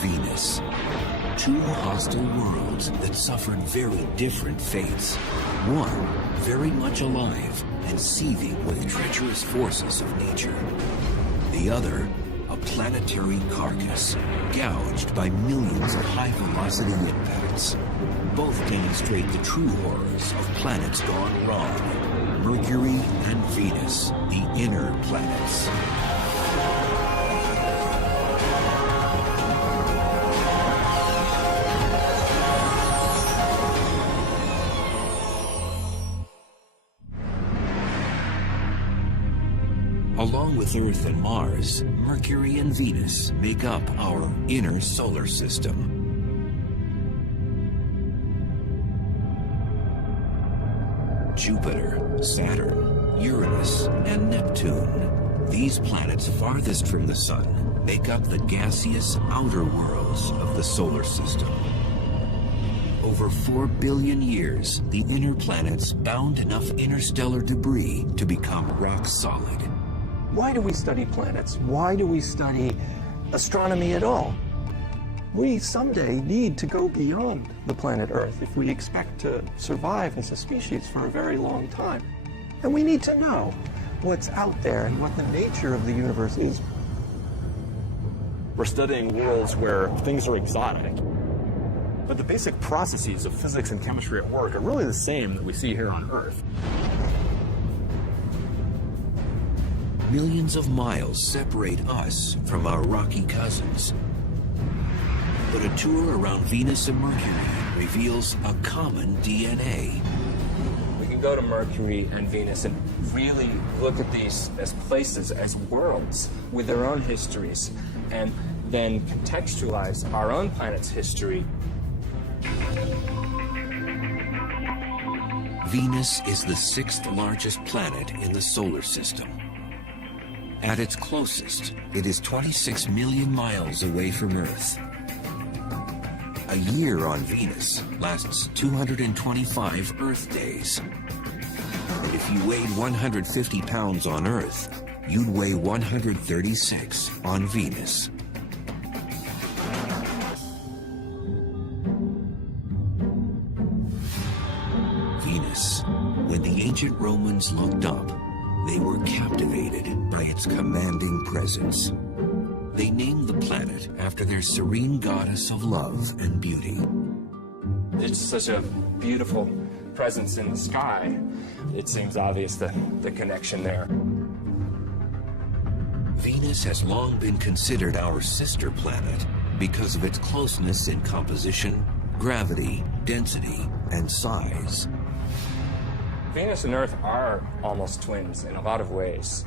Venus. Two hostile worlds that suffered very different fates. One, very much alive and seething with treacherous forces of nature. The other, a planetary carcass, gouged by millions of high-velocity impacts. Both demonstrate the true horrors of planets gone wrong. Mercury and Venus, the inner planets. Along with Earth and Mars, Mercury and Venus make up our inner solar system. Jupiter, Saturn, Uranus, and Neptune. These planets farthest from the Sun make up the gaseous outer worlds of the solar system. Over 4 billion years, the inner planets bound enough interstellar debris to become rock solid. Why do we study planets? Why do we study astronomy at all? We someday need to go beyond the planet Earth if we expect to survive as a species for a very long time. And we need to know what's out there and what the nature of the universe is. We're studying worlds where things are exotic, but the basic processes of physics and chemistry at work are really the same that we see here on Earth. Millions of miles separate us from our rocky cousins. But a tour around Venus and Mercury reveals a common DNA. We can go to Mercury and Venus and really look at these as places, as worlds with their own histories, and then contextualize our own planet's history. Venus is the 6th largest planet in the solar system. At its closest, it is 26 million miles away from Earth. A year on Venus lasts 225 Earth days. And if you weighed 150 pounds on Earth, you'd weigh 136 on Venus. Venus. When the ancient Romans looked up, they were captivated by its commanding presence. They named the planet after their serene goddess of love and beauty. It's such a beautiful presence in the sky. It seems obvious the connection there. Venus has long been considered our sister planet because of its closeness in composition, gravity, density, and size. Venus and Earth are almost twins in a lot of ways.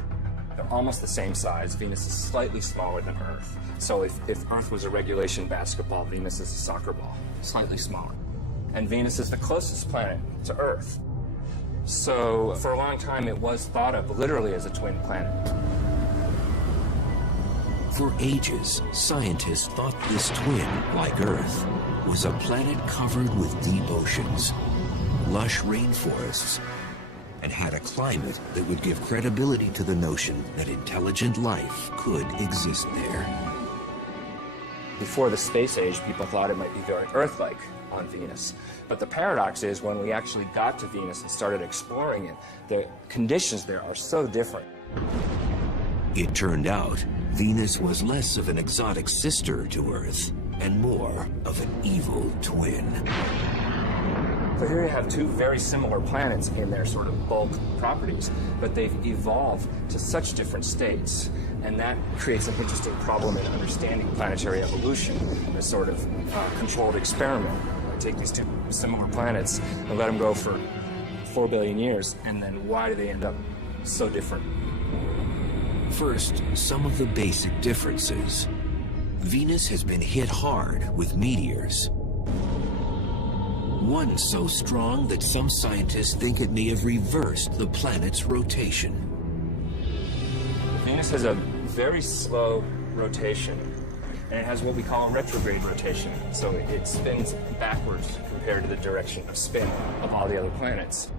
They're almost the same size. Venus is slightly smaller than Earth. So if Earth was a regulation basketball, Venus is a soccer ball, slightly smaller. And Venus is the closest planet to Earth. So for a long time, it was thought of literally as a twin planet. For ages, scientists thought this twin, like Earth, was a planet covered with deep oceans, lush rainforests, and had a climate that would give credibility to the notion that intelligent life could exist there. Before the space age, people thought it might be very Earth-like on Venus. But the paradox is when we actually got to Venus and started exploring it, the conditions there are so different. It turned out Venus was less of an exotic sister to Earth and more of an evil twin. So here you have two very similar planets in their sort of bulk properties, but they've evolved to such different states. And that creates an interesting problem in understanding planetary evolution, a sort of controlled experiment. Take these two similar planets and let them go for 4 billion years, and then why do they end up so different? First, some of the basic differences. Venus has been hit hard with meteors. One so strong that some scientists think it may have reversed the planet's rotation. Venus has a very slow rotation, and it has what we call a retrograde rotation. So it spins backwards compared to the direction of spin of all the other planets.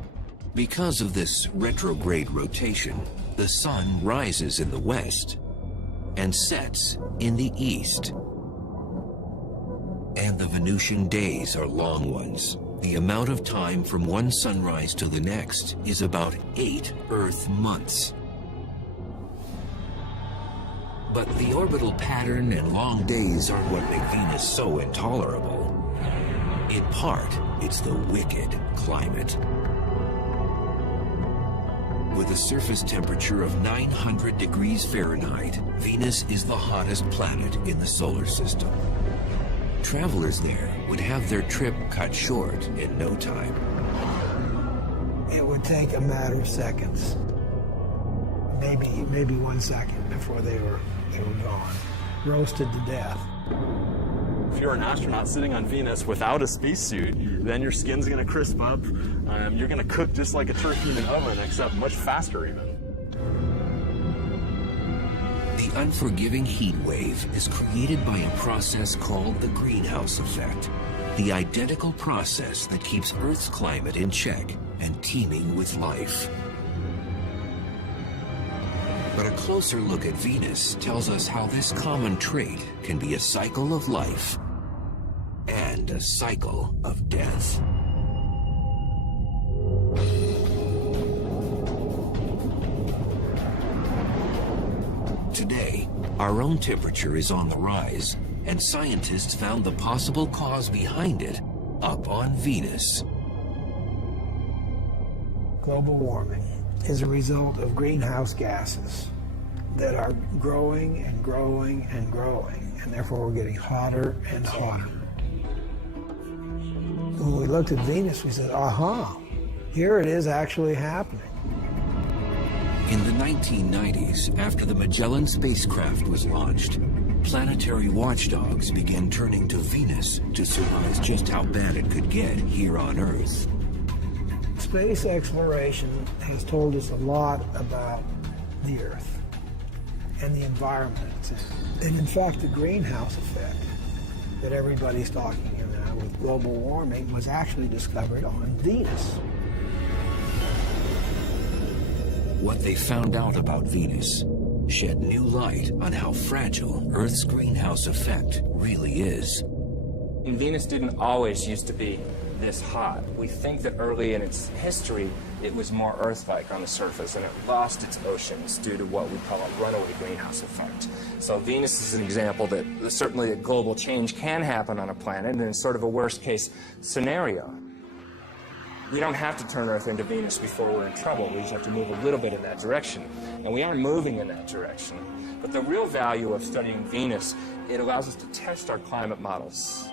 Because of this retrograde rotation, the sun rises in the west and sets in the east. And the Venusian days are long ones. The amount of time from one sunrise to the next is about 8 Earth months. But the orbital pattern and long days aren't what make Venus so intolerable. In part, it's the wicked climate. With a surface temperature of 900 degrees Fahrenheit, Venus is the hottest planet in the solar system. Travelers there would have their trip cut short in no time. It would take a matter of seconds, maybe 1 second before they were gone, roasted to death. If you're an astronaut sitting on Venus without a spacesuit, then your skin's going to crisp up. You're going to cook just like a turkey in an oven, except much faster even. The unforgiving heat wave is created by a process called the greenhouse effect, the identical process that keeps Earth's climate in check and teeming with life. But a closer look at Venus tells us how this common trait can be a cycle of life and a cycle of death. Today, our own temperature is on the rise, and scientists found the possible cause behind it up on Venus. Global warming is a result of greenhouse gases that are growing and growing and growing, and therefore we're getting hotter and hotter. When we looked at Venus, we said, aha, here it is actually happening. In the 1990s, after the Magellan spacecraft was launched, planetary watchdogs began turning to Venus to surmise just how bad it could get here on Earth. Space exploration has told us a lot about the Earth and the environment it's in. And in fact, the greenhouse effect that everybody's talking about with global warming was actually discovered on Venus. What they found out about Venus shed new light on how fragile Earth's greenhouse effect really is. And Venus didn't always used to be this hot. We think that early in its history, it was more Earth-like on the surface, and it lost its oceans due to what we call a runaway greenhouse effect. So Venus is an example that certainly that global change can happen on a planet, and it's sort of a worst-case scenario. We don't have to turn Earth into Venus before we're in trouble. We just have to move a little bit in that direction. And we are moving in that direction. But the real value of studying Venus, it allows us to test our climate models.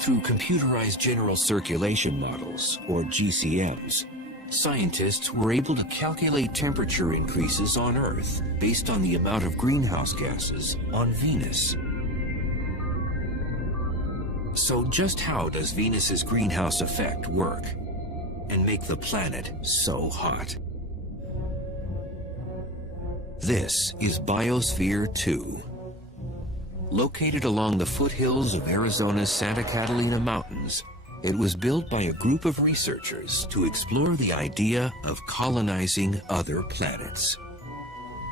Through computerized general circulation models, or GCMs, scientists were able to calculate temperature increases on Earth based on the amount of greenhouse gases on Venus. So just how does Venus's greenhouse effect work and make the planet so hot? This is Biosphere 2. Located along the foothills of Arizona's Santa Catalina Mountains, it was built by a group of researchers to explore the idea of colonizing other planets.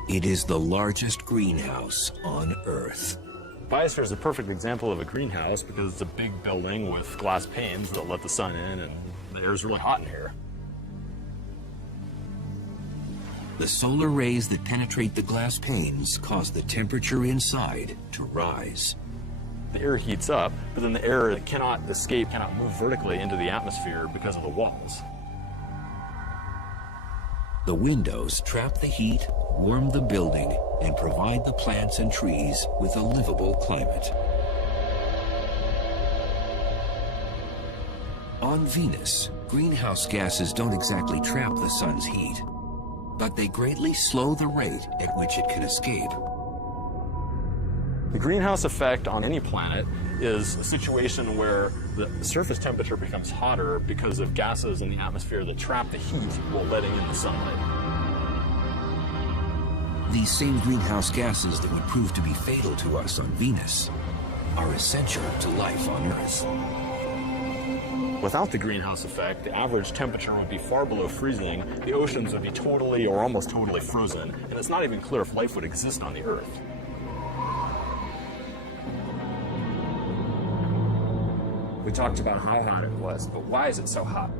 It is the largest greenhouse on Earth. Biosphere is a perfect example of a greenhouse because it's a big building with glass panes that let the sun in, and the air is really hot in here. The solar rays that penetrate the glass panes cause the temperature inside to rise. The air heats up, but then the air cannot escape, cannot move vertically into the atmosphere because of the walls. The windows trap the heat, warm the building, and provide the plants and trees with a livable climate. On Venus, greenhouse gases don't exactly trap the sun's heat, but they greatly slow the rate at which it can escape. The greenhouse effect on any planet is a situation where the surface temperature becomes hotter because of gases in the atmosphere that trap the heat while letting in the sunlight. These same greenhouse gases that would prove to be fatal to us on Venus are essential to life on Earth. Without the greenhouse effect, the average temperature would be far below freezing, the oceans would be totally or almost totally frozen, and it's not even clear if life would exist on the Earth. We talked about how hot it was, but why is it so hot?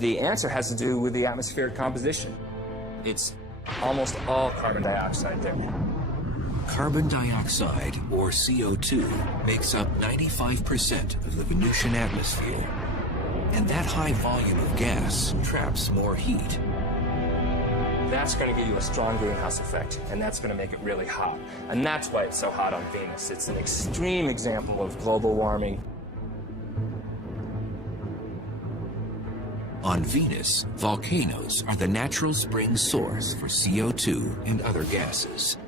The answer has to do with the atmospheric composition. It's almost all carbon dioxide there. Carbon dioxide, or CO2, makes up 95% of the Venusian atmosphere. And that high volume of gas traps more heat. That's going to give you a strong greenhouse effect, and that's going to make it really hot. And that's why it's so hot on Venus. It's an extreme example of global warming. On Venus, volcanoes are the natural spring source for CO2 and other gases.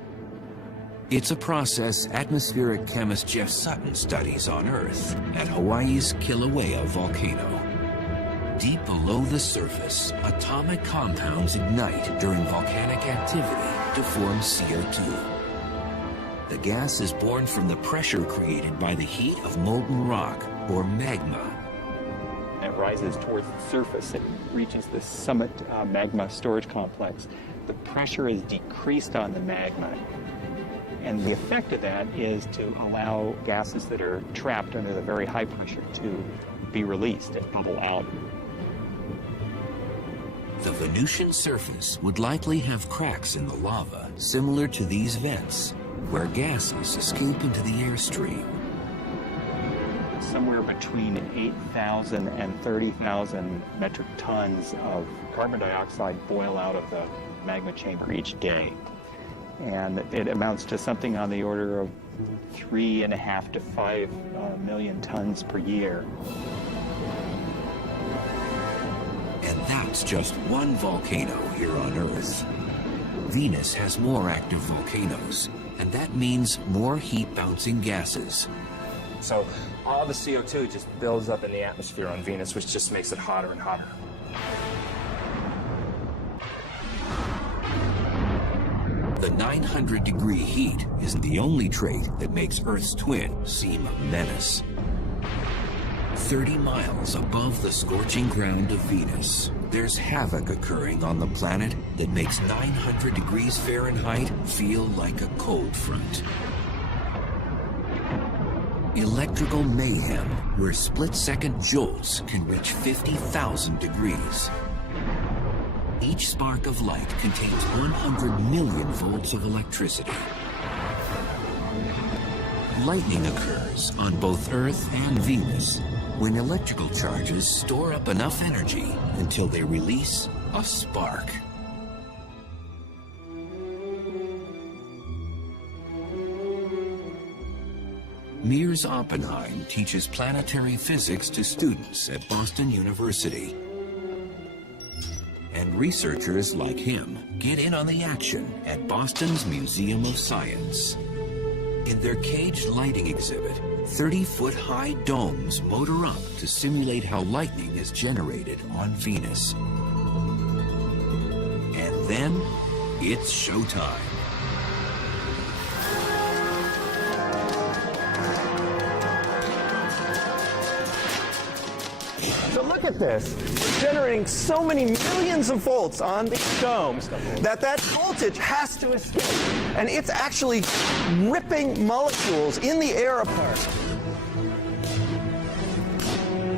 It's a process atmospheric chemist Jeff Sutton studies on Earth at Hawaii's Kilauea volcano. Deep below the surface, atomic compounds ignite during volcanic activity to form CO2. The gas is born from the pressure created by the heat of molten rock, or magma. It rises towards the surface and reaches the summit magma storage complex. The pressure is decreased on the magma. And the effect of that is to allow gases that are trapped under the very high pressure to be released and bubble out. The Venusian surface would likely have cracks in the lava, similar to these vents, where gases escape into the airstream. Somewhere between 8,000 and 30,000 metric tons of carbon dioxide boil out of the magma chamber each day. And it amounts to something on the order of 3.5 to 5 million tons per year. And that's just one volcano here on Earth. Venus has more active volcanoes, and that means more heat-bouncing gases. So all the CO2 just builds up in the atmosphere on Venus, which just makes it hotter and hotter. The 900-degree heat isn't the only trait that makes Earth's twin seem a menace. 30 miles above the scorching ground of Venus, there's havoc occurring on the planet that makes 900 degrees Fahrenheit feel like a cold front. Electrical mayhem, where split-second jolts can reach 50,000 degrees. Each spark of light contains 100 million volts of electricity. Lightning occurs on both Earth and Venus when electrical charges store up enough energy until they release a spark. Mears Oppenheim teaches planetary physics to students at Boston University. And researchers like him get in on the action at Boston's Museum of Science. In their caged lighting exhibit, 30-foot-high domes motor up to simulate how lightning is generated on Venus. And then, it's showtime. So look at this. We're generating so many millions of volts on these domes that voltage has to escape. And it's actually ripping molecules in the air apart.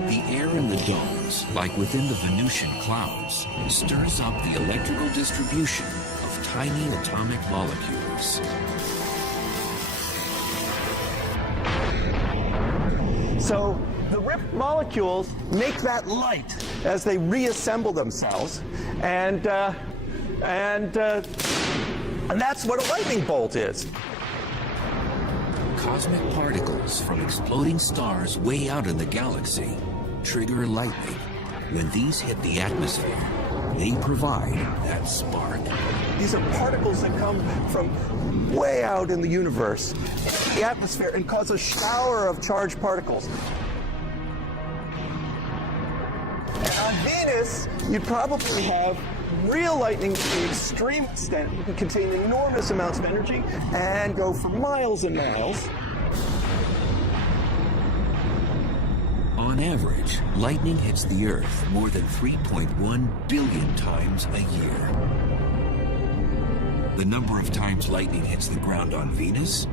The air in the domes, like within the Venusian clouds, stirs up the electrical distribution of tiny atomic molecules. So the ripped molecules make that light as they reassemble themselves, and that's what a lightning bolt is. Cosmic particles from exploding stars way out in the galaxy trigger lightning. When these hit the atmosphere, they provide that spark. These are particles that come from way out in the universe, into the atmosphere, and cause a shower of charged particles. And on Venus, you'd probably have real lightning to the extreme extent. You can contain enormous amounts of energy and go for miles and miles. On average, lightning hits the Earth more than 3.1 billion times a year. The number of times lightning hits the ground on Venus?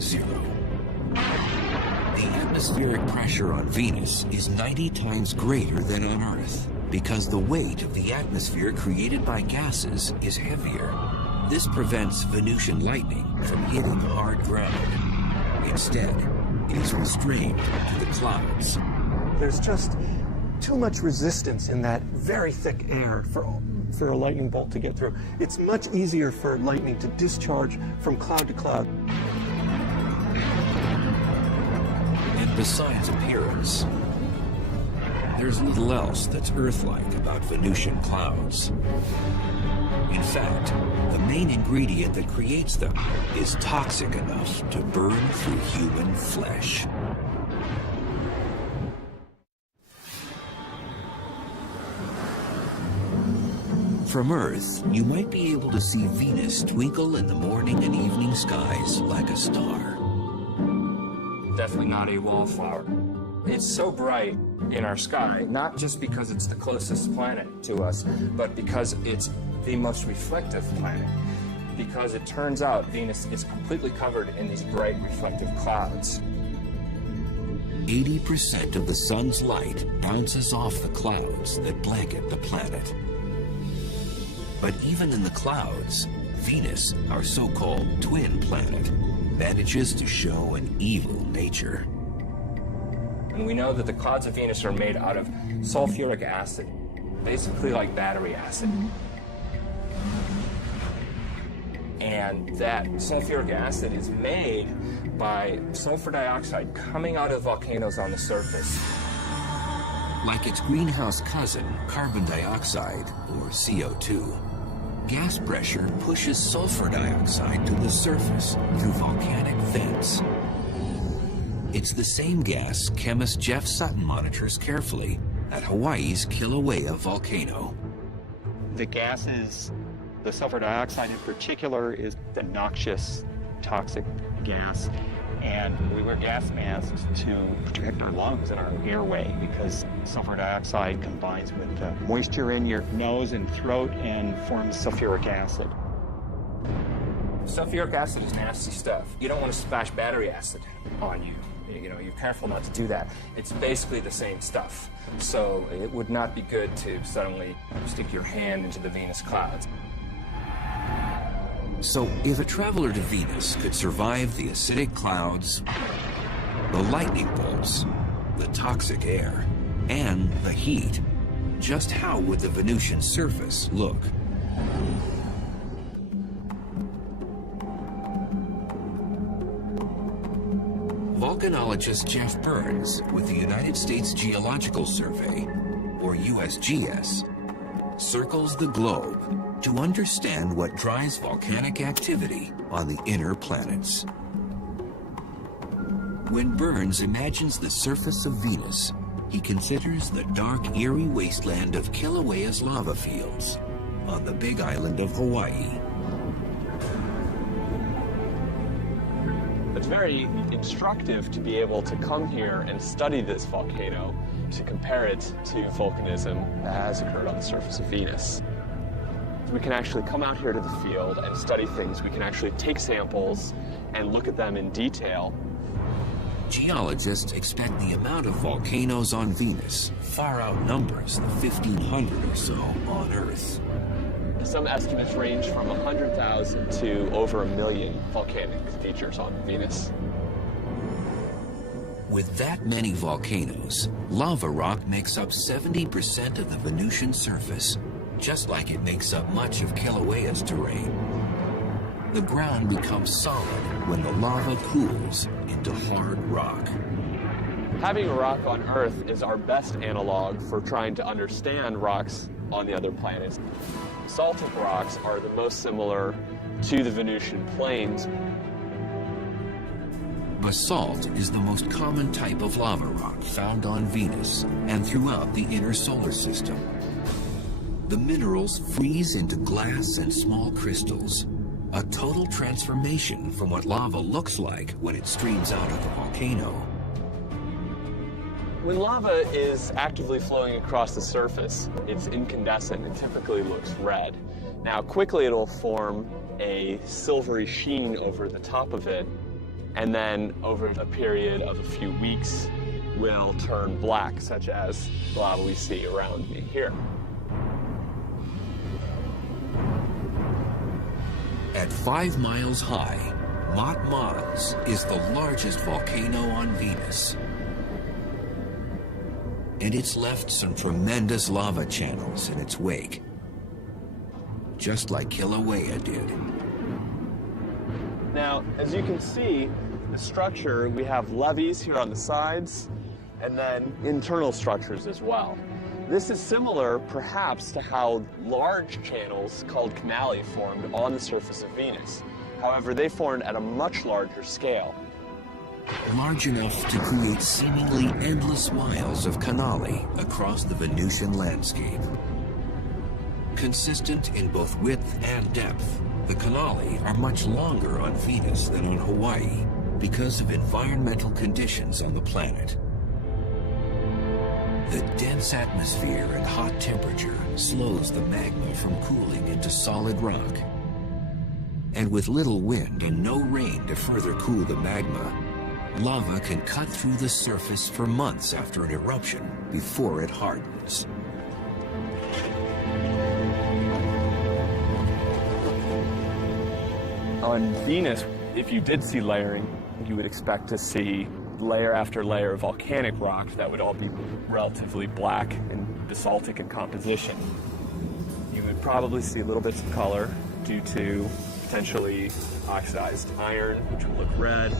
0. The atmospheric pressure on Venus is 90 times greater than on Earth because the weight of the atmosphere created by gases is heavier. This prevents Venusian lightning from hitting hard ground. Instead, it is restrained to the clouds. There's just too much resistance in that very thick air for a lightning bolt to get through. It's much easier for lightning to discharge from cloud to cloud. And besides appearance, there's little else that's Earth-like about Venusian clouds. In fact, the main ingredient that creates them is toxic enough to burn through human flesh. From Earth, you might be able to see Venus twinkle in the morning and evening skies like a star. Definitely not a wallflower. It's so bright in our sky, not just because it's the closest planet to us, but because it's the most reflective planet. Because it turns out Venus is completely covered in these bright reflective clouds. 80% of the sun's light bounces off the clouds that blanket the planet. But even in the clouds, Venus, our so-called twin planet, manages to show an evil nature. And we know that the clouds of Venus are made out of sulfuric acid, basically like battery acid. And that sulfuric acid is made by sulfur dioxide coming out of volcanoes on the surface. Like its greenhouse cousin, carbon dioxide, or CO2, gas pressure pushes sulfur dioxide to the surface through volcanic vents. It's the same gas chemist Jeff Sutton monitors carefully at Hawaii's Kilauea volcano. The gases, the sulfur dioxide in particular, is a noxious, toxic gas. And we wear gas masks to protect our lungs and our airway because sulfur dioxide combines with the moisture in your nose and throat and forms sulfuric acid. Sulfuric acid is nasty stuff. You don't want to splash battery acid on you. You know, you're careful not to do that. It's basically the same stuff. So it would not be good to suddenly stick your hand into the Venus clouds. So if a traveler to Venus could survive the acidic clouds, the lightning bolts, the toxic air, and the heat, just how would the Venusian surface look? Volcanologist Jeff Burns with the United States Geological Survey, or USGS, circles the globe to understand what drives volcanic activity on the inner planets. When Burns imagines the surface of Venus, he considers the dark, eerie wasteland of Kilauea's lava fields on the big island of Hawaii. It's very instructive to be able to come here and study this volcano to compare it to volcanism that has occurred on the surface of Venus. We can actually come out here to the field and study things. We can actually take samples and look at them in detail. Geologists expect the amount of volcanoes on Venus far outnumbers the 1,500 or so on Earth. Some estimates range from 100,000 to over 1 million volcanic features on Venus. With that many volcanoes, lava rock makes up 70% of the Venusian surface, just like it makes up much of Kilauea's terrain. The ground becomes solid when the lava cools into hard rock. Having a rock on Earth is our best analog for trying to understand rocks on the other planets. Basaltic rocks are the most similar to the Venusian plains. Basalt is the most common type of lava rock found on Venus and throughout the inner solar system. The minerals freeze into glass and small crystals, a total transformation from what lava looks like when it streams out of the volcano. When lava is actively flowing across the surface, it's incandescent and typically looks red. Now, quickly it'll form a silvery sheen over the top of it. and then over a period of a few weeks will turn black, such as the lava we see around me here. At 5 miles high, Mont Mons is the largest volcano on Venus. And it's left some tremendous lava channels in its wake, just like Kilauea did. Now, as you can see, the structure, we have levees here on the sides, and then internal structures as well. This is similar, perhaps, to how large channels called canali formed on the surface of Venus. However, they formed at a much larger scale. Large enough to create seemingly endless miles of canali across the Venusian landscape. Consistent in both width and depth, the canali are much longer on Venus than on Hawaii because of environmental conditions on the planet. The dense atmosphere and hot temperature slows the magma from cooling into solid rock. And with little wind and no rain to further cool the magma, lava can cut through the surface for months after an eruption before it hardens. On Venus, if you did see layering, you would expect to see layer after layer of volcanic rock that would all be relatively black and basaltic in composition. You would probably see little bits of color due to potentially oxidized iron, which would look red.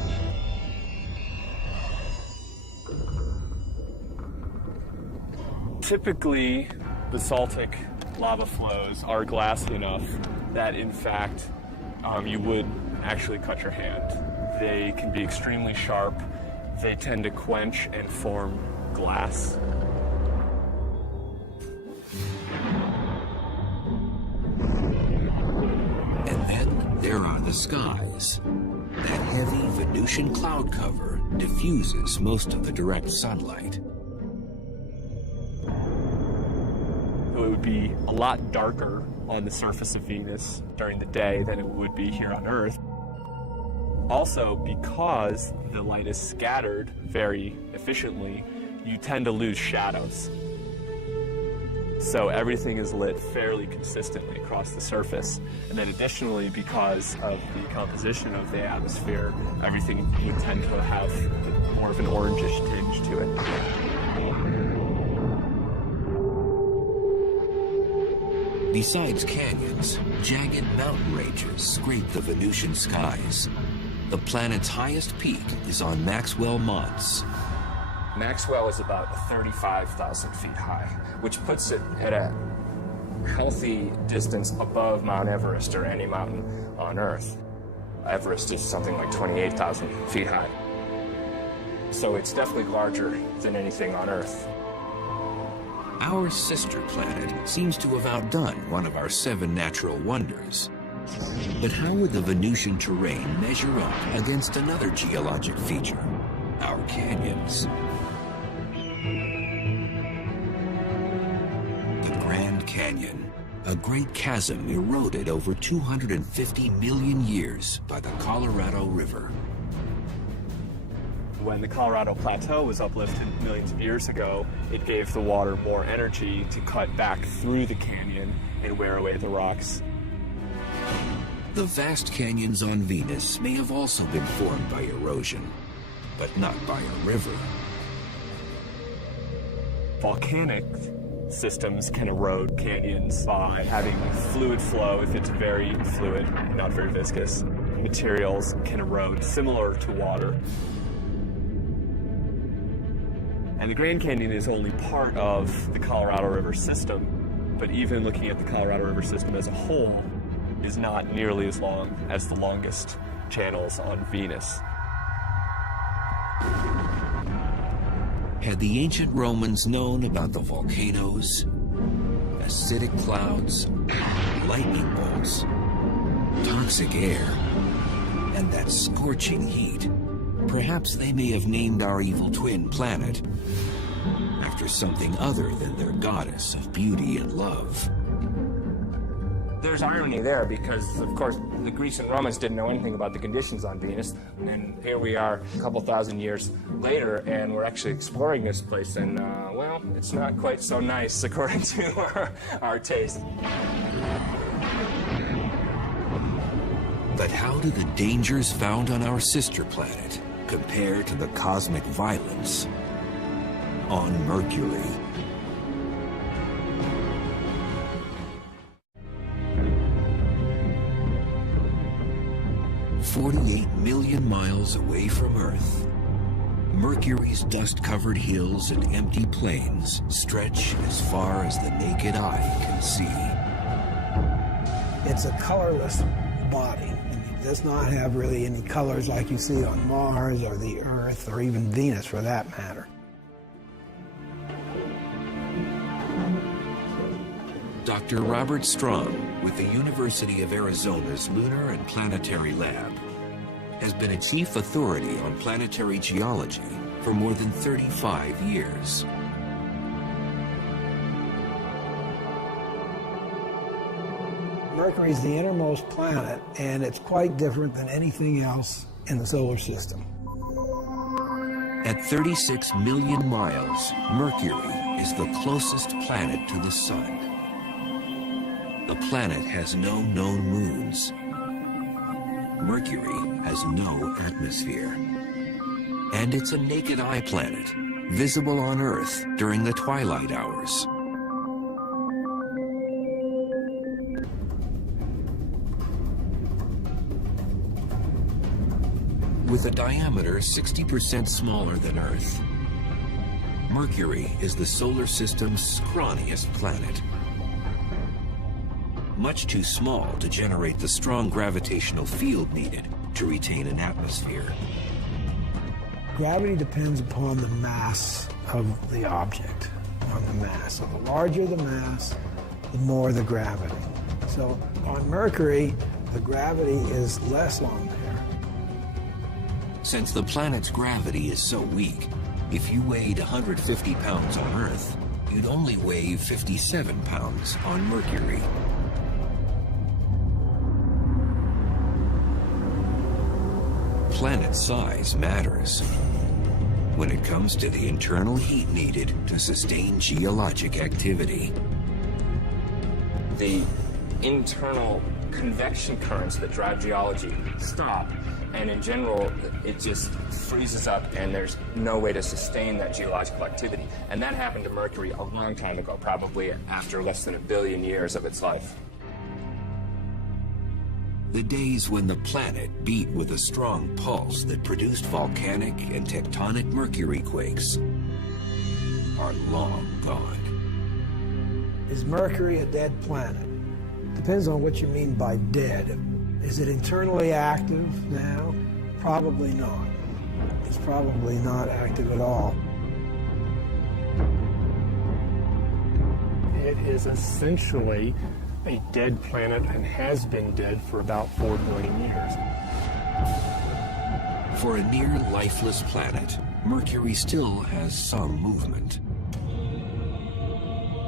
Typically, basaltic lava flows are glassy enough that, in fact, you would actually cut your hand. They can be extremely sharp. They tend to quench and form glass. And then there are the skies. That heavy Venusian cloud cover diffuses most of the direct sunlight. So it would be a lot darker on the surface of Venus during the day than it would be here on Earth. Also, because the light is scattered very efficiently, you tend to lose shadows. So everything is lit fairly consistently across the surface. And then additionally, because of the composition of the atmosphere, everything would tend to have more of an orangish tinge to it. Besides canyons, jagged mountain ranges scrape the Venusian skies. The planet's highest peak is on Maxwell Mons. Maxwell is about 35,000 feet high, which puts it at a healthy distance above Mount Everest or any mountain on Earth. Everest is something like 28,000 feet high. So it's definitely larger than anything on Earth. Our sister planet seems to have outdone one of our 7 natural wonders. But how would the Venusian terrain measure up against another geologic feature, our canyons? The Grand Canyon, a great chasm eroded over 250 million years by the Colorado River. When the Colorado Plateau was uplifted millions of years ago, it gave the water more energy to cut back through the canyon and wear away the rocks. The vast canyons on Venus may have also been formed by erosion, but not by a river. Volcanic systems can erode canyons by having fluid flow if it's very fluid, not very viscous. Materials can erode similar to water. And the Grand Canyon is only part of the Colorado River system, but even looking at the Colorado River system as a whole is not nearly as long as the longest channels on Venus. Had the ancient Romans known about the volcanoes, acidic clouds, lightning bolts, toxic air, and that scorching heat, perhaps they may have named our evil twin planet after something other than their goddess of beauty and love. There's irony there because, of course, the Greeks and Romans didn't know anything about the conditions on Venus, and here we are a couple thousand years later, and we're actually exploring this place, and, well, it's not quite so nice according to our taste. But how do the dangers found on our sister planet compare to the cosmic violence on Mercury? "48 million miles away from Earth, Mercury's dust-covered hills and empty plains stretch as far as the naked eye can see." It's a colorless body, and it does not have really any colors like you see on Mars or the Earth or even Venus for that matter. Dr. Robert Strong, with the University of Arizona's Lunar and Planetary Lab, has been a chief authority on planetary geology for more than 35 years. Mercury is the innermost planet, and it's quite different than anything else in the solar system. At 36 million miles, Mercury is the closest planet to the Sun. The planet has no known moons. Mercury has no atmosphere. And it's a naked eye planet, visible on Earth during the twilight hours. With a diameter 60% smaller than Earth, Mercury is the solar system's scrawniest planet. Much too small to generate the strong gravitational field needed to retain an atmosphere. Gravity depends upon the mass of the object, on the mass. So the larger the mass, the more the gravity. So on Mercury, the gravity is less on there. Since the planet's gravity is so weak, if you weighed 150 pounds on Earth, you'd only weigh 57 pounds on Mercury. Planet size matters when it comes to the internal heat needed to sustain geologic activity. The internal convection currents that drive geology stop, and in general, it just freezes up and there's no way to sustain that geological activity. And that happened to Mercury a long time ago, probably after less than 1 billion years of its life. The days when the planet beat with a strong pulse that produced volcanic and tectonic Mercury quakes are long gone. Is Mercury a dead planet? Depends on what you mean by dead. Is it internally active now? Probably not. It's probably not active at all. It is essentially a dead planet and has been dead for about 4 billion years. For a near lifeless planet, Mercury still has some movement.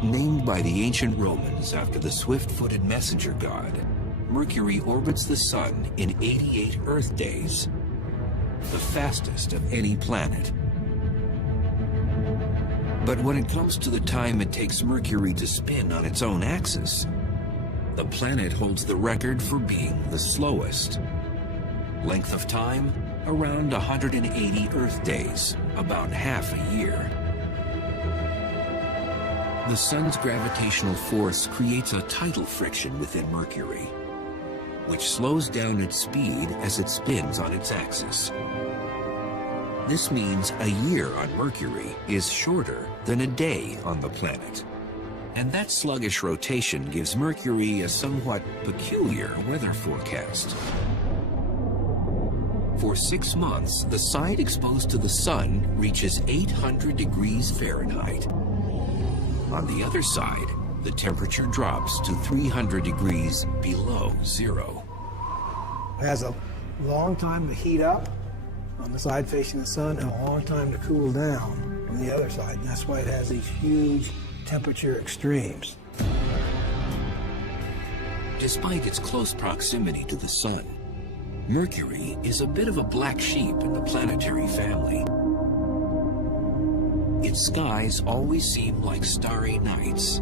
Named by the ancient Romans after the swift-footed messenger god, Mercury orbits the Sun in 88 Earth days, the fastest of any planet. But when it comes to the time it takes Mercury to spin on its own axis, the planet holds the record for being the slowest. Length of time, around 180 Earth days, about half a year. The Sun's gravitational force creates a tidal friction within Mercury, which slows down its speed as it spins on its axis. This means a year on Mercury is shorter than a day on the planet. And that sluggish rotation gives Mercury a somewhat peculiar weather forecast. For 6 months, the side exposed to the Sun reaches 800 degrees Fahrenheit. On the other side, the temperature drops to 300 degrees below zero. It has a long time to heat up on the side facing the Sun and a long time to cool down on the other side. And that's why it has these huge temperature extremes. Despite its close proximity to the Sun, Mercury is a bit of a black sheep in the planetary family. Its skies always seem like starry nights.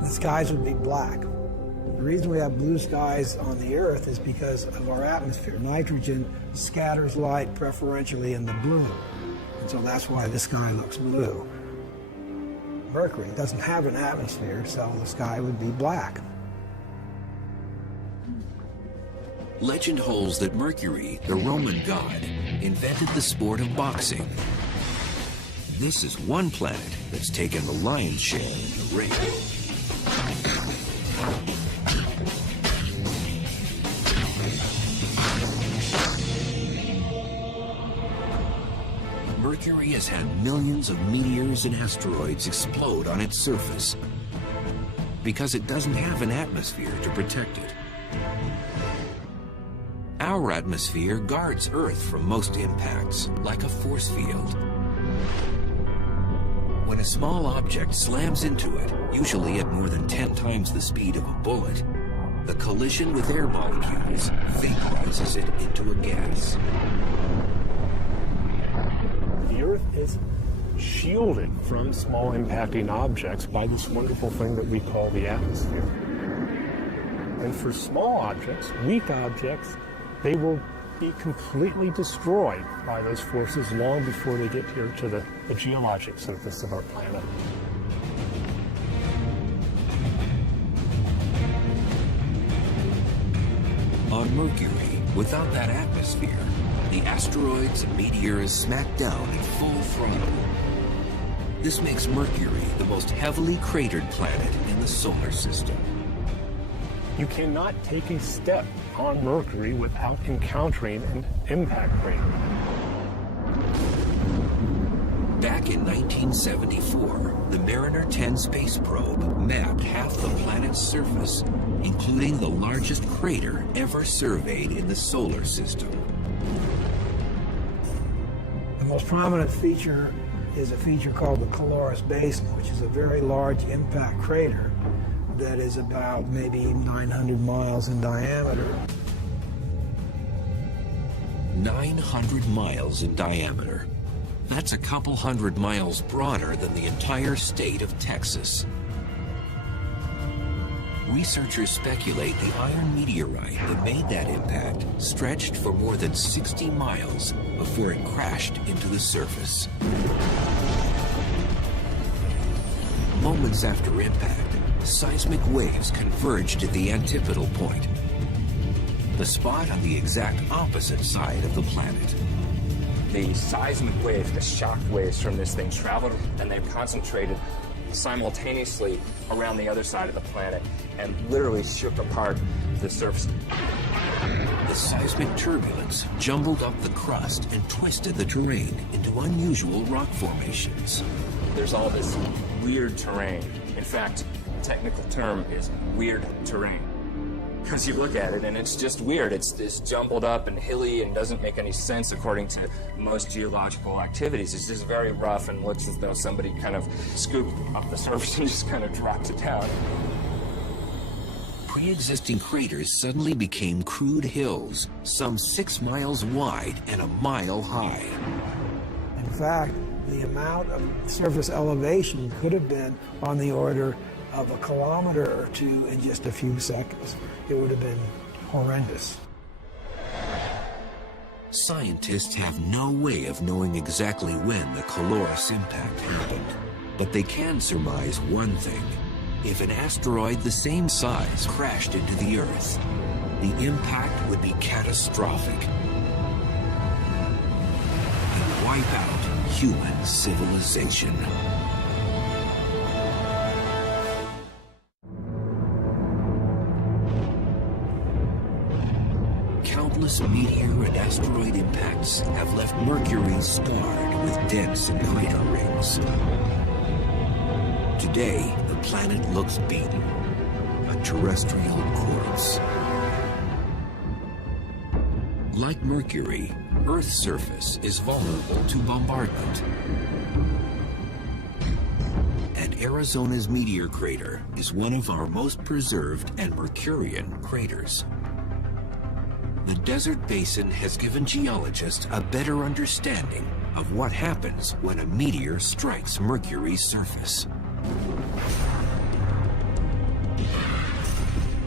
The skies would be black. The reason we have blue skies on the Earth is because of our atmosphere. Nitrogen scatters light preferentially in the blue, and so that's why the sky looks blue. Mercury doesn't have an atmosphere, so the sky would be black. Legend holds that Mercury, the Roman god, invented the sport of boxing. This is one planet that's taken the lion's share in the ring. Mercury has had millions of meteors and asteroids explode on its surface because it doesn't have an atmosphere to protect it. Our atmosphere guards Earth from most impacts, like a force field. When a small object slams into it, usually at more than 10 times the speed of a bullet, the collision with air molecules vaporizes it into a gas. The Earth is shielded from small impacting objects by this wonderful thing that we call the atmosphere. And for small objects, weak objects, they will be completely destroyed by those forces long before they get here to the geologic surface of our planet. On Mercury, without that atmosphere, the asteroids and meteors smack down at full throttle. This makes Mercury the most heavily cratered planet in the solar system. You cannot take a step on Mercury without encountering an impact crater. Back in 1974, the Mariner 10 space probe mapped half the planet's surface, including the largest crater ever surveyed in the solar system. The most prominent feature is a feature called the Caloris Basin, which is a very large impact crater that is about maybe 900 miles in diameter. 900 miles in diameter. That's a couple hundred miles broader than the entire state of Texas. Researchers speculate the iron meteorite that made that impact stretched for more than 60 miles before it crashed into the surface. Moments after impact, seismic waves converged at the antipodal point, the spot on the exact opposite side of the planet. The seismic waves, the shock waves from this thing traveled, and they've concentrated simultaneously around the other side of the planet and literally shook apart the surface. The seismic turbulence jumbled up the crust and twisted the terrain into unusual rock formations. There's all this weird terrain. In fact, the technical term is weird terrain. Because you look at it and it's just weird. It's this jumbled up and hilly and doesn't make any sense according to most geological activities. It's just very rough and looks as though somebody kind of scooped up the surface and just kind of dropped it down. Pre-existing craters suddenly became crude hills, some 6 miles wide and a mile high. In fact, the amount of surface elevation could have been on the order of a kilometer or two in just a few seconds. It would have been horrendous. Scientists have no way of knowing exactly when the Caloris impact happened, but they can surmise one thing. If an asteroid the same size crashed into the Earth, the impact would be catastrophic and wipe out human civilization. Countless meteor and asteroid impacts have left Mercury scarred with dents and crater rings. Today, the planet looks beaten, a terrestrial corpse. Like Mercury, Earth's surface is vulnerable to bombardment. And that Arizona's meteor crater is one of our most preserved and Mercurian craters. The desert basin has given geologists a better understanding of what happens when a meteor strikes Mercury's surface.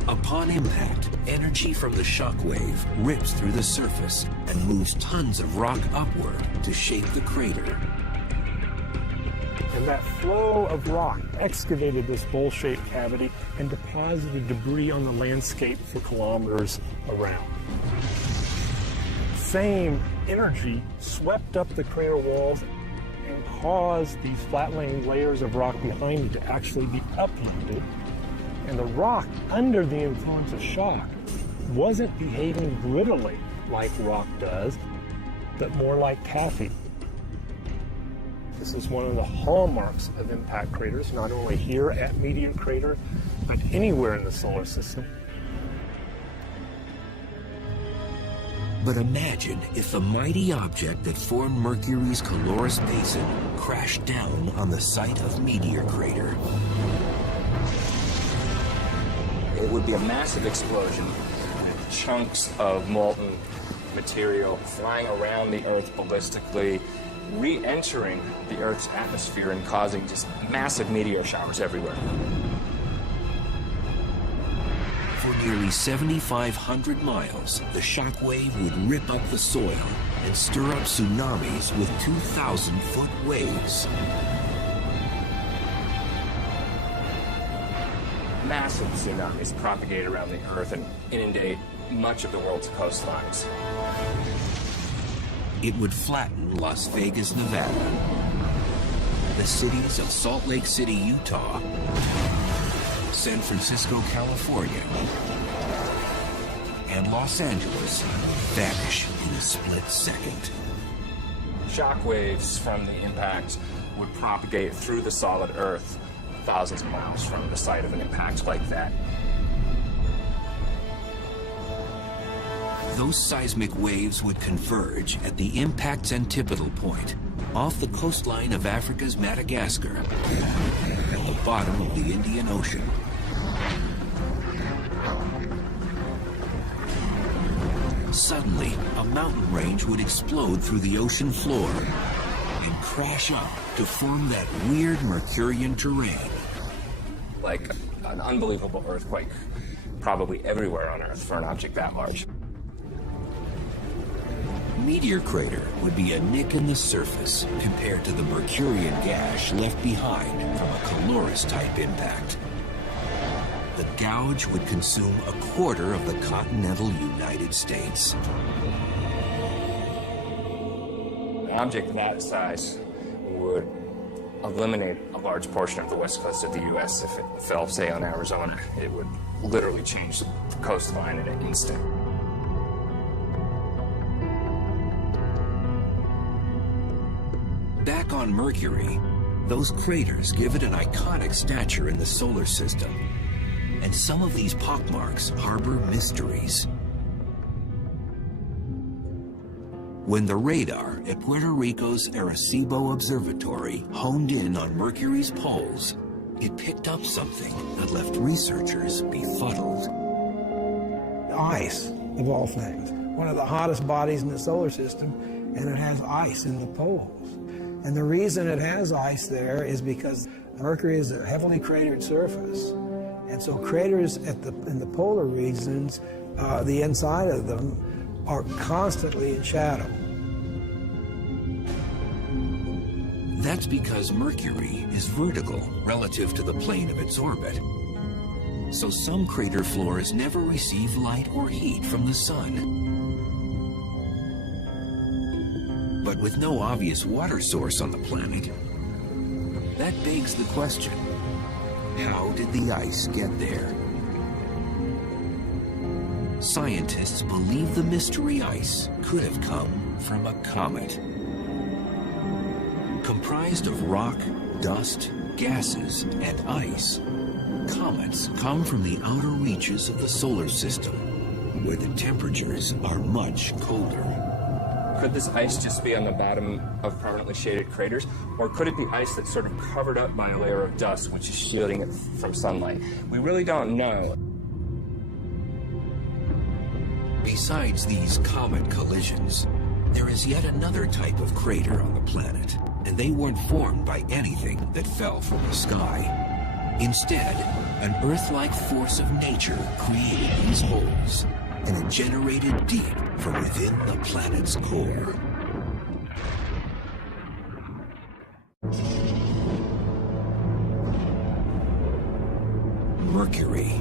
Upon impact, energy from the shock wave rips through the surface and moves tons of rock upward to shape the crater. And that flow of rock excavated this bowl-shaped cavity and deposited debris on the landscape for kilometers around. Same energy swept up the crater walls and caused these flat-laying layers of rock behind it to actually be uplifted. And the rock, under the influence of shock, wasn't behaving grittily like rock does, but more like taffy. This is one of the hallmarks of impact craters, not only here at Meteor Crater, but anywhere in the solar system. But imagine if the mighty object that formed Mercury's Calorus Basin crashed down on the site of Meteor Crater. It would be a massive explosion. Chunks of molten material flying around the Earth ballistically, re-entering the Earth's atmosphere and causing just massive meteor showers everywhere. For nearly 7,500 miles, the shock wave would rip up the soil and stir up tsunamis with 2,000-foot waves. Massive tsunamis propagate around the Earth and inundate much of the world's coastlines. It would flatten Las Vegas, Nevada, the cities of Salt Lake City, Utah, San Francisco, California, and Los Angeles vanish in a split second. Shock waves from the impact would propagate through the solid Earth thousands of miles from the site of an impact like that. Those seismic waves would converge at the impact's antipodal point, off the coastline of Africa's Madagascar, at the bottom of the Indian Ocean. Suddenly, a mountain range would explode through the ocean floor and crash up to form that weird Mercurian terrain. Like an unbelievable earthquake, probably everywhere on Earth for an object that large. Meteor Crater would be a nick in the surface compared to the Mercurian gash left behind from a Calorus-type impact. The gouge would consume a quarter of the continental United States. An object that size would eliminate a large portion of the west coast of the U.S. if it fell, say, on Arizona. It would literally change the coastline in an instant. Back on Mercury, those craters give it an iconic stature in the solar system. And some of these pockmarks harbor mysteries. When the radar at Puerto Rico's Arecibo Observatory honed in on Mercury's poles, it picked up something that left researchers befuddled. Ice, of all things. One of the hottest bodies in the solar system, and it has ice in the poles. And the reason it has ice there is because Mercury is a heavily cratered surface. And so craters in the polar regions, the inside of them, are constantly in shadow. That's because Mercury is vertical relative to the plane of its orbit. So some crater floors never receive light or heat from the sun. But with no obvious water source on the planet, that begs the question, how did the ice get there? Scientists believe the mystery ice could have come from a comet. Comprised of rock, dust, gases, and ice, comets come from the outer reaches of the solar system, where the temperatures are much colder. Could this ice just be on the bottom of permanently shaded craters? Or could it be ice that's sort of covered up by a layer of dust, which is shielding it from sunlight? We really don't know. Besides these comet collisions, there is yet another type of crater on the planet, and they weren't formed by anything that fell from the sky. Instead, an Earth-like force of nature created these holes, and it generated deep from within the planet's core. Mercury.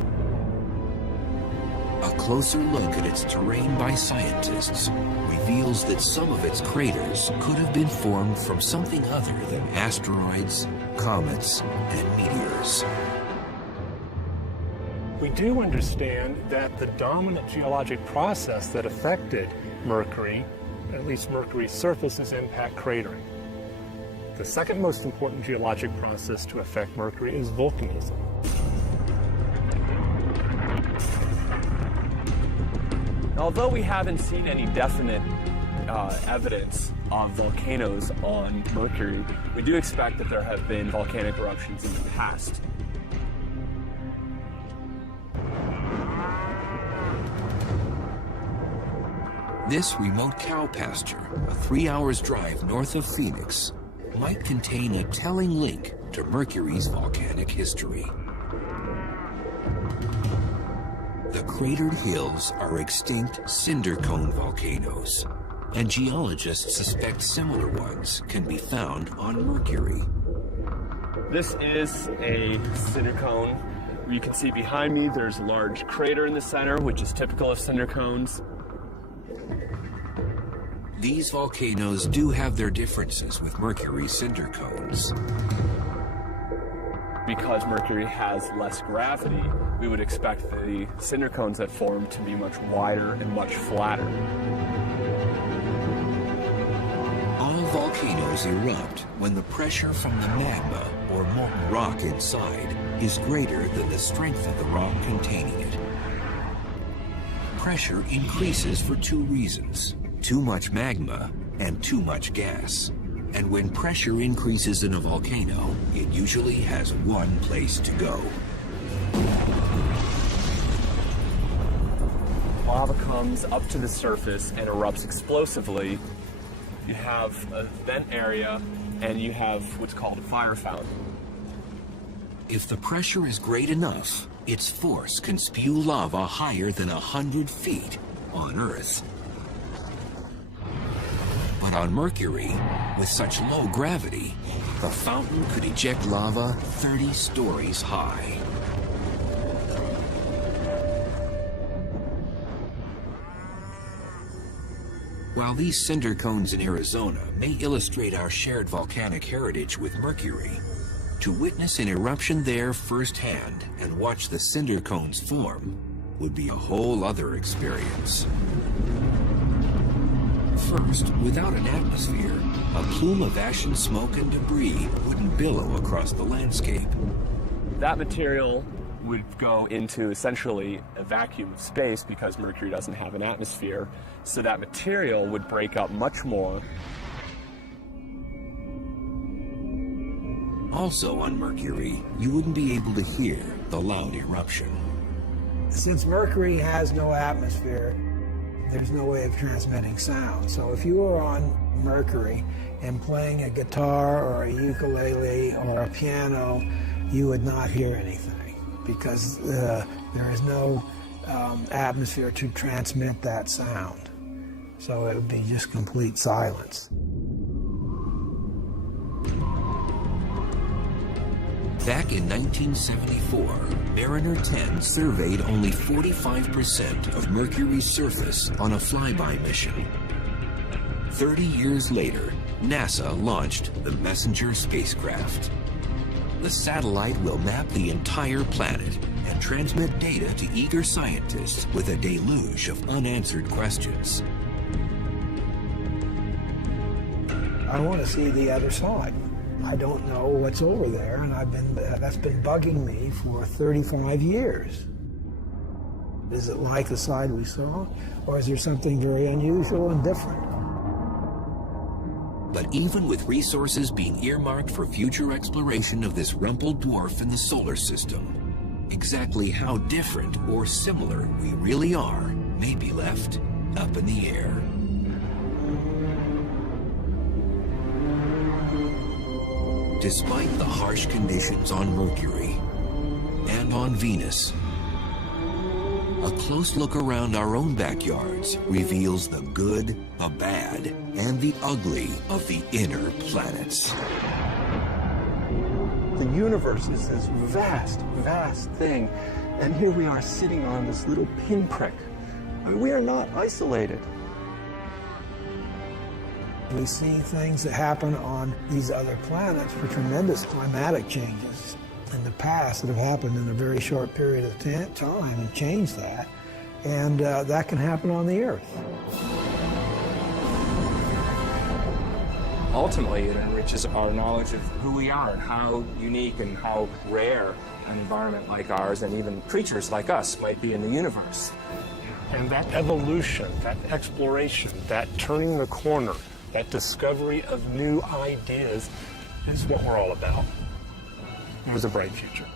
A closer look at its terrain by scientists reveals that some of its craters could have been formed from something other than asteroids, comets, and meteors. We do understand that the dominant geologic process that affected Mercury, at least Mercury's surface, is impact cratering. The second most important geologic process to affect Mercury is volcanism. Although we haven't seen any definite evidence of volcanoes on Mercury, we do expect that there have been volcanic eruptions in the past. This remote cow pasture, a 3 hours drive north of Phoenix, might contain a telling link to Mercury's volcanic history. The cratered hills are extinct cinder cone volcanoes, and geologists suspect similar ones can be found on Mercury. This is a cinder cone. You can see behind me there's a large crater in the center, which is typical of cinder cones. These volcanoes do have their differences with Mercury's cinder cones. Because Mercury has less gravity, we would expect the cinder cones that form to be much wider and much flatter. All volcanoes erupt when the pressure from the magma or molten rock inside is greater than the strength of the rock containing it. Pressure increases for two reasons: too much magma and too much gas. And when pressure increases in a volcano, it usually has one place to go. Lava comes up to the surface and erupts explosively. You have a vent area and you have what's called a fire fountain. If the pressure is great enough, its force can spew lava higher than 100 feet on Earth. But on Mercury, with such low gravity, the fountain could eject lava 30 stories high. While these cinder cones in Arizona may illustrate our shared volcanic heritage with Mercury, to witness an eruption there firsthand and watch the cinder cones form would be a whole other experience. First, without an atmosphere, a plume of ash and smoke and debris wouldn't billow across the landscape. That material would go into essentially a vacuum of space because Mercury doesn't have an atmosphere, so that material would break up much more. Also on Mercury, you wouldn't be able to hear the loud eruption. Since Mercury has no atmosphere, there's no way of transmitting sound. So if you were on Mercury and playing a guitar or a ukulele or a piano, you would not hear anything because there is no atmosphere to transmit that sound. So it would be just complete silence. Back in 1974, Mariner 10 surveyed only 45% of Mercury's surface on a flyby mission. 30 years later, NASA launched the Messenger spacecraft. The satellite will map the entire planet and transmit data to eager scientists with a deluge of unanswered questions. I want to see the other side. I don't know what's over there, and that's been bugging me for 35 years. Is it like the side we saw, or is there something very unusual and different? But even with resources being earmarked for future exploration of this rumpled dwarf in the solar system, exactly how different or similar we really are may be left up in the air. Despite the harsh conditions on Mercury and on Venus, a close look around our own backyards reveals the good, the bad, and the ugly of the inner planets. The universe is this vast, vast thing, and here we are sitting on this little pinprick. I mean, we are not isolated. We see things that happen on these other planets for tremendous climatic changes in the past that have happened in a very short period of time and changed that. And that can happen on the Earth. Ultimately, it enriches our knowledge of who we are and how unique and how rare an environment like ours and even creatures like us might be in the universe. And that evolution, that exploration, that turning the corner, that discovery of new ideas is what we're all about. It was a bright future.